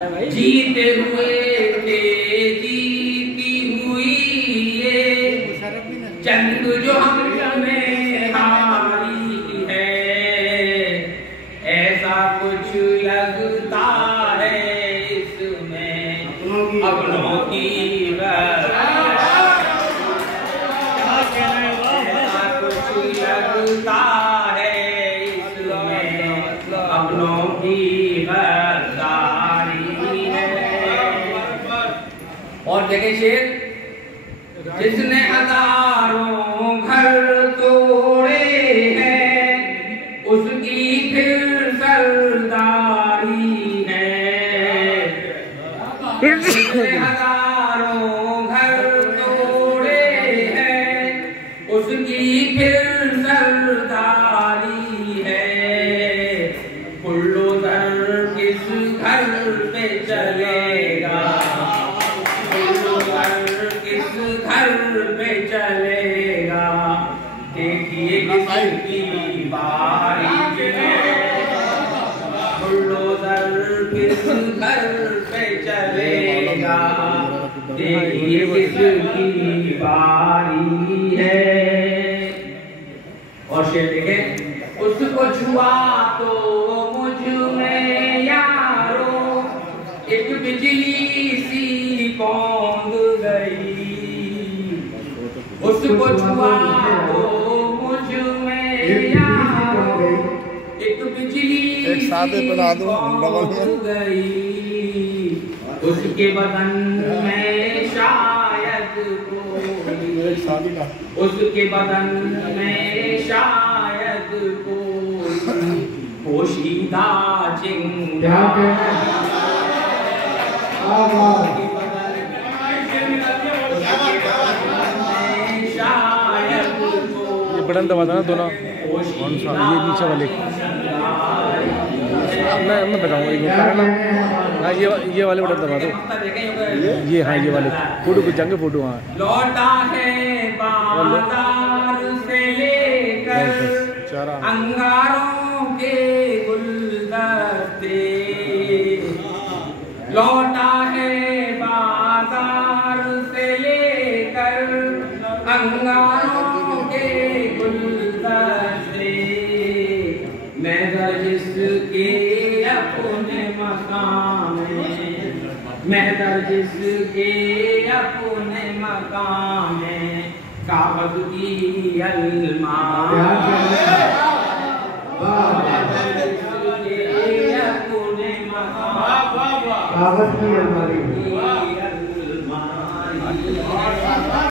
जीते हुए थे जीती हुई ये जंग जो हमें हारी है, ऐसा कुछ लगता है इसमें अपनों की ऐसा कुछ लगता है इसमें अपनों की और देखें शेर, जिसने हजारों घर तोड़े हैं उसकी फिर सरदारी है। जिसने हजारों घर तोड़े हैं उसकी फिर सरदारी है। बुलडोजर किस घर पे चलेगा, घर पे चलेगा, देखिए किसकी बारी है। बुलडोजर किस घर पे चलेगा, देखिए किसकी बारी है। और शेर देखें, उसको छुआ तो मुझ में यारो एक बिजली सी कौंध गई। उसको छुआ तो मुझ में यारो एक बिजली सी कौंध गई। उसके बदन में शायद उसके बदन में शायद कोई पोशीदा चिंगारी। बटन दबा देना दोनों, कौन सा ये नीचे वाले मैं बताऊंगा एक बार। हाँ ये वाले बटन दबा दो, ये हाँ ये वाले फोटो खींच जाएंगे फोटो। हाँ लौटा है बाजार से लेकर अंगारों के गुलदस्ते, लौटा है बाजार से लेकर अंगारों के गुलदस्ते। मैं जिसके अपने मकाम में, मैं जिसके अपने मकाम में काबत की अलमारी, अपने मकाम काबत की अलमारी।